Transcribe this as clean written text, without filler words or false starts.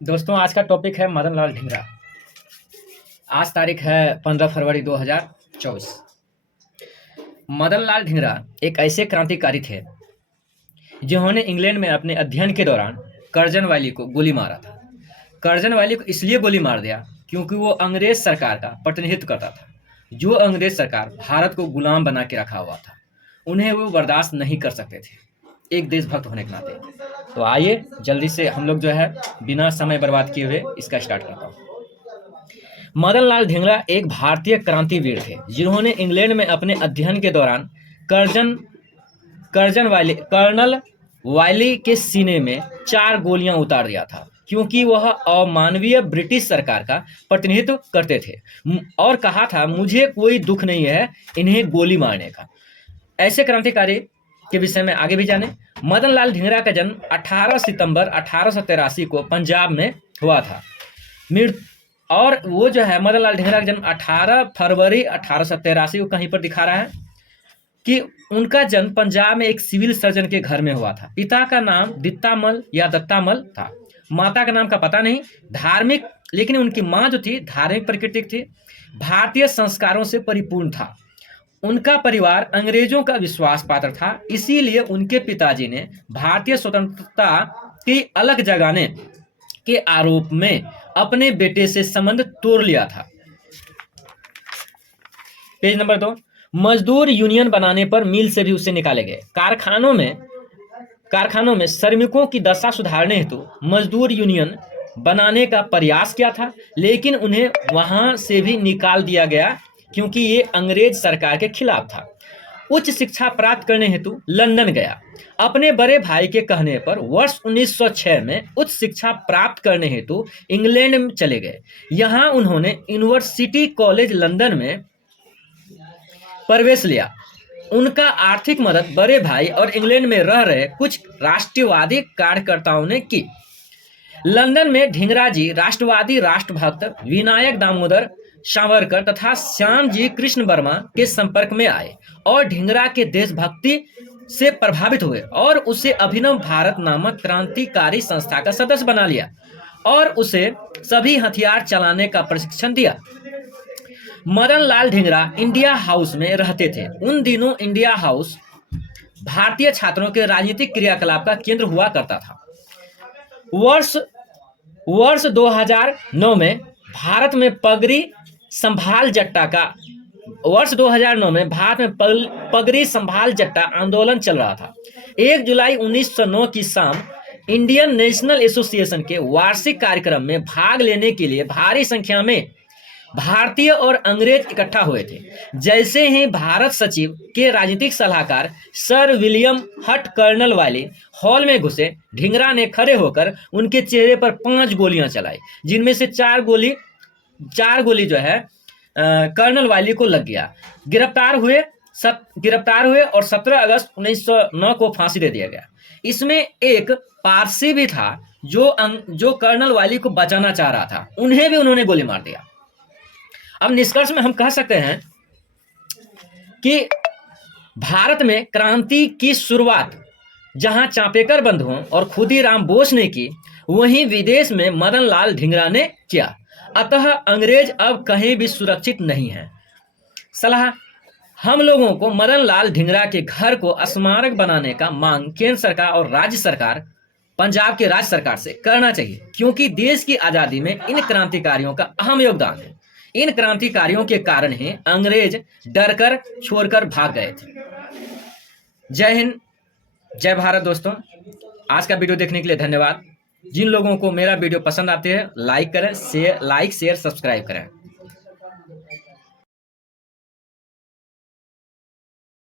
दोस्तों आज का टॉपिक है मदन लाल ढींगरा। आज तारीख है 15 फरवरी 2024। मदन लाल ढींगरा एक ऐसे क्रांतिकारी थे जिन्होंने इंग्लैंड में अपने अध्ययन के दौरान कर्जन वैली को गोली मारा था। कर्जन वैली को इसलिए गोली मार दिया क्योंकि वो अंग्रेज सरकार का प्रतिनिधित्व करता था, जो अंग्रेज सरकार भारत को गुलाम बना के रखा हुआ था। उन्हें वो बर्दाश्त नहीं कर सकते थे एक देशभक्त होने के नाते। तो आइए जल्दी से हम लोग जो है बिना समय बर्बाद किए हुए इसका स्टार्ट करता हूँ। मदन लाल ढींगरा एक भारतीय क्रांतिवीर थे जिन्होंने इंग्लैंड में अपने अध्ययन के दौरान कर्नल वायली के सीने में 4 गोलियां उतार दिया था, क्योंकि वह अमानवीय ब्रिटिश सरकार का प्रतिनिधित्व करते थे और कहा था मुझे कोई दुख नहीं है इन्हें गोली मारने का। ऐसे क्रांतिकारी के विषय में आगे भी जाने। मदन लाल ढींगरा का जन्म 18 सितंबर 1883 को पंजाब में हुआ था। और वो जो है मदन लाल ढींगरा का जन्म 18 फरवरी 1883 को कहीं पर दिखा रहा है कि उनका जन्म पंजाब में एक सिविल सर्जन के घर में हुआ था। पिता का नाम दित्तामल या दत्तामल था, माता का नाम का पता नहीं। धार्मिक, लेकिन उनकी माँ जो थी धार्मिक प्रकृति थी, भारतीय संस्कारों से परिपूर्ण था। उनका परिवार अंग्रेजों का विश्वास पात्र था, इसीलिए उनके पिताजी ने भारतीय स्वतंत्रता की अलग जगाने के आरोप में अपने बेटे से संबंध तोड़ लिया था। Page number 2। मजदूर यूनियन बनाने पर मिल से भी उसे निकाले गए। कारखानों में श्रमिकों की दशा सुधारने हेतु मजदूर यूनियन बनाने का प्रयास किया था, लेकिन उन्हें वहां से भी निकाल दिया गया क्योंकि ये अंग्रेज सरकार के खिलाफ था। उच्च शिक्षा प्राप्त करने हेतु लंदन गया। अपने बड़े भाई के कहने पर वर्ष 1906 में उच्च शिक्षा प्राप्त करने हेतु इंग्लैंड में चले गए। यहाँ उन्होंने यूनिवर्सिटी कॉलेज लंदन में प्रवेश लिया। उनका आर्थिक मदद बड़े भाई और इंग्लैंड में रह रहे कुछ राष्ट्रवादी कार्यकर्ताओं ने की। लंदन में ढींगरा जी राष्ट्रवादी राष्ट्रभक्त विनायक दामोदर सावरकर तथा श्याम जी कृष्ण वर्मा के संपर्क में आए और ढींगरा के देशभक्ति से प्रभावित हुए और उसे अभिनव भारत नामक क्रांतिकारी संस्था का सदस्य बना लिया और उसे सभी हथियार चलाने का प्रशिक्षण दिया। मदन लाल ढींगरा इंडिया हाउस में रहते थे। उन दिनों इंडिया हाउस भारतीय छात्रों के राजनीतिक क्रियाकलाप का केंद्र हुआ करता था। वर्ष 2009 में भारत में पगड़ी संभाल जट्टा आंदोलन चल रहा था। 1 जुलाई 1909 की शाम इंडियन नेशनल एसोसिएशन के वार्षिक कार्यक्रम में भाग लेने के लिए भारी संख्या में भारतीय और अंग्रेज इकट्ठा हुए थे। जैसे ही भारत सचिव के राजनीतिक सलाहकार सर विलियम हट कर्नल वाले हॉल में घुसे, ढींगरा ने खड़े होकर उनके चेहरे पर 5 गोलियां चलाई, जिनमें से 4 गोली जो है कर्नल वाली को लग गया। गिरफ्तार हुए और 17 अगस्त 1909 को फांसी दे दिया गया। इसमें एक पारसी भी था जो कर्नल वाली को बचाना चाह रहा था, उन्हें भी उन्होंने गोली मार दिया। अब निष्कर्ष में हम कह सकते हैं कि भारत में क्रांति की शुरुआत जहां चापेकर बंधुओं और खुदीराम बोस ने की, वहीं विदेश में मदन लाल ढींगरा ने किया। अतः अंग्रेज अब कहीं भी सुरक्षित नहीं है। सलाह: हम लोगों को मदन लाल ढींगरा के घर को स्मारक बनाने का मांग केंद्र सरकार और राज्य सरकार, पंजाब की राज्य सरकार से करना चाहिए, क्योंकि देश की आजादी में इन क्रांतिकारियों का अहम योगदान है। इन क्रांतिकारियों के कारण ही अंग्रेज डरकर छोड़कर भाग गए थे। जय हिंद, जय भारत। दोस्तों आज का वीडियो देखने के लिए धन्यवाद। जिन लोगों को मेरा वीडियो पसंद आते हैं लाइक करें, शेयर सब्सक्राइब करें।